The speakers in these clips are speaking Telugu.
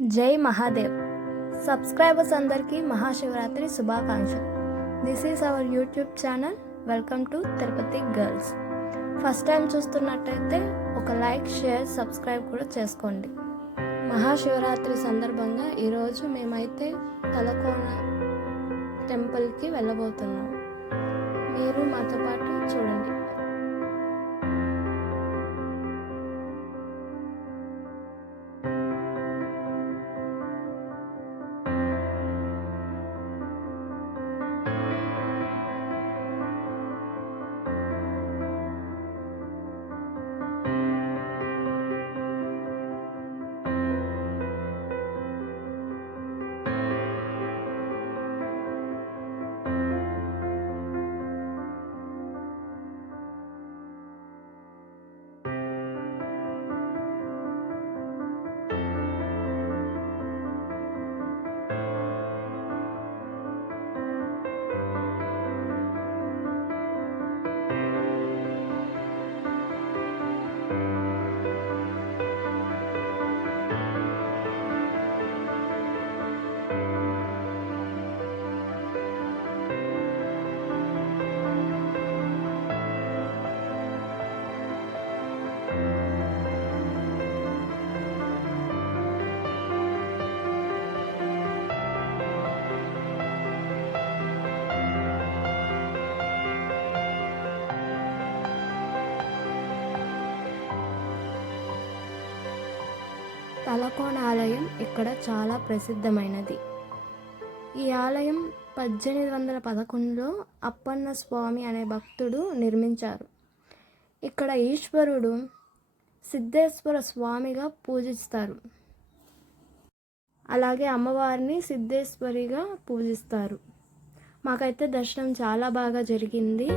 జై మహాదేవ్. సబ్స్క్రైబర్స్ అందరికీ మహాశివరాత్రి శుభాకాంక్షలు. This is our YouTube channel. Welcome to Tirupati girls. First time చూస్తున్నట్టయితే ఒక లైక్, షేర్, సబ్స్క్రైబ్ కూడా చేసుకోండి. మహాశివరాత్రి సందర్భంగా ఈరోజు మేమైతే తలకోన టెంపుల్కి వెళ్ళబోతున్నాం. మీరు మాతో పాటు చూడండి. తలకోన ఆలయం ఇక్కడ చాలా ప్రసిద్ధమైనది. ఈ ఆలయం 1811లో అప్పన్న స్వామి అనే భక్తుడు నిర్మించారు. ఇక్కడ ఈశ్వరుడు సిద్ధేశ్వర స్వామిగా పూజిస్తారు. అలాగే అమ్మవారిని సిద్ధేశ్వరిగా పూజిస్తారు. మాకైతే దర్శనం చాలా బాగా జరిగింది.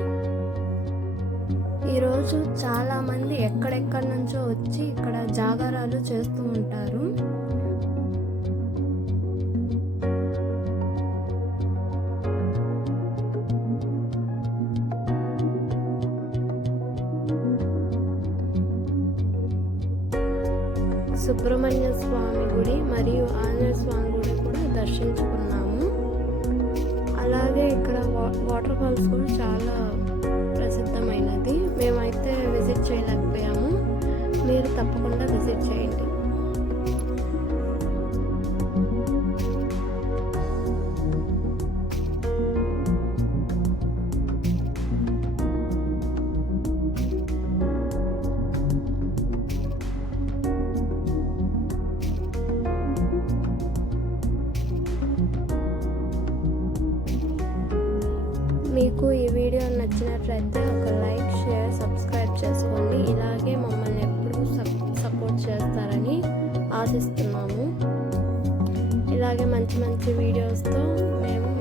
ఈరోజు చాలామంది ఎక్కడెక్కడి నుంచో వచ్చి ఇక్కడ జాగారాలు చేస్తూ ఉంటారు. సుబ్రహ్మణ్య స్వామి గుడి మరియు ఆంజనేయ స్వామి గుడి కూడా దర్శించుకున్నాము. అలాగే ఇక్కడ వాటర్ ఫాల్స్ కూడా చాలా ప్రసిద్ధమైనది. మేమైతే విజిట్ చేయలేకపోయాము. మీరు తప్పకుండా విజిట్ చేయండి. మీకు ఈ వీడియో నచ్చినట్లయితే ఒక లైక్, షేర్, సబ్స్క్రైబ్ చేసుకోండి. ఇలాగే మమ్మల్ని ఎప్పుడూ సపోర్ట్ చేస్తారని ఆశిస్తున్నాము. ఇలాగే మంచి మంచి వీడియోస్తో మేము